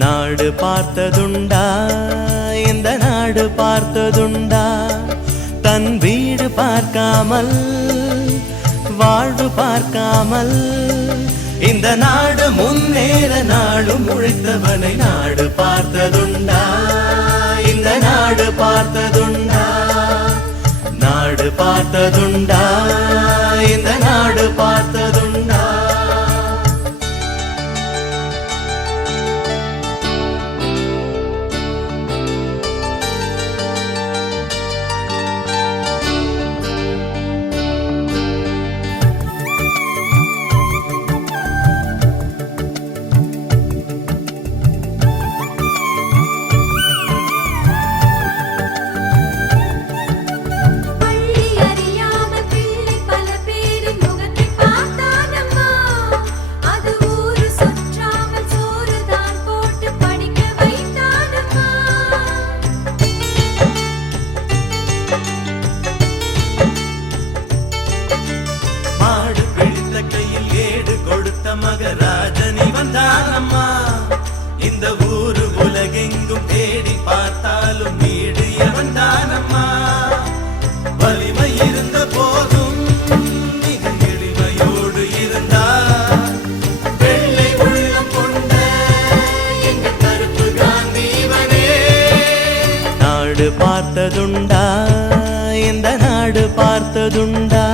நாடு பார்த்ததுண்டா இந்த நாடு பார்த்ததுண்டா தன் வீடு பார்க்காமல் வாழ்வு பார்க்காமல் இந்த நாடு முன்னேற நாடும் உழைத்தவனை நாடு பார்த்ததுண்டா இந்த நாடு பார்த்ததுண்டா நாடு பார்த்ததுண்டா இந்த நாடு பார்த்ததுண்டா மகராஜனி வந்தானம்மா இந்த ஊரு உலகெங்கும் தேடி பார்த்தாலும் வீடு வந்தானம்மா வலிமை இருந்த போதும் மிக எளிமையோடு இருந்தார் வெள்ளை உள்ளம் கொண்ட எங்கள் கருப்பு காந்திவனே நாடு பார்த்ததுண்டா இந்த நாடு பார்த்ததுண்டா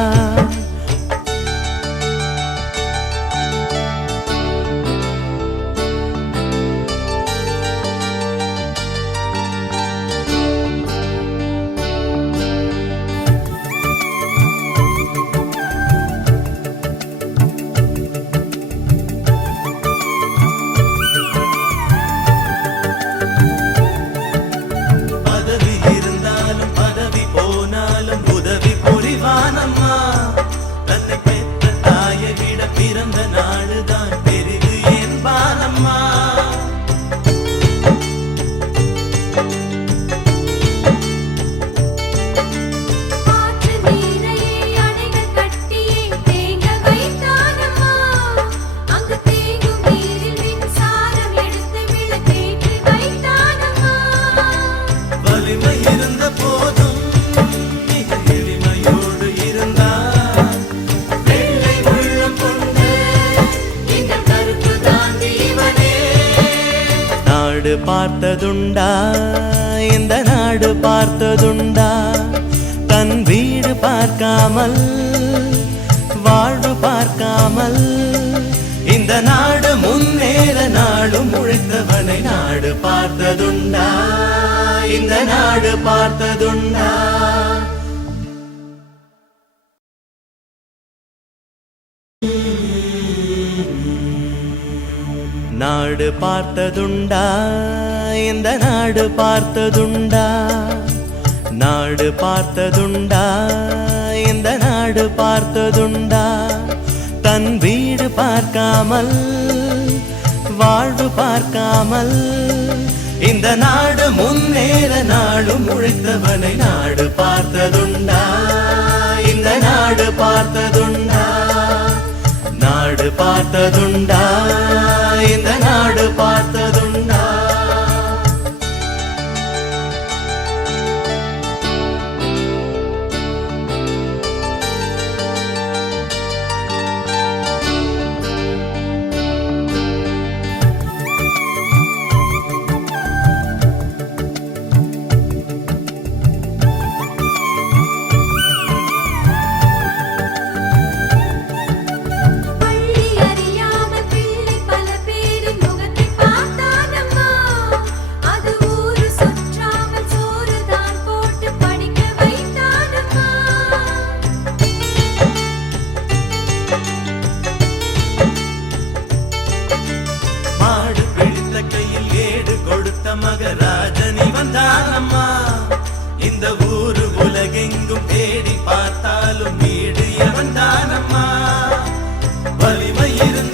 நாடு பார்த்ததுண்டா இந்த நாடு பார்த்ததுண்டா தன் வீடு பார்க்காமல் வாழ்வு பார்க்காமல் இந்த நாடு முன்னேற நாடும் உழைத்தவனை நாடு பார்த்ததுண்டா இந்த நாடு பார்த்ததுண்டா நாடு பார்த்ததுண்டா இந்த நாடு பார்த்ததுண்டா நாடு பார்த்ததுண்டா இந்த நாடு பார்த்ததுண்டா தன் வீடு பார்க்காமல் வாழ்வு பார்க்காமல் இந்த நாடு முன்னேற நாடும் உழைத்தவனை நாடு பார்த்ததுண்டா இந்த நாடு பார்த்ததுண்டா நாடு பார்த்ததுண்டா இந்த நாடு பார்த்ததுண்டா மகராஜனி வந்தானம்மா இந்த ஊரு உலகெங்கும் தேடி பார்த்தாலும் வீடு வந்தானம்மா வலிமை இருந்த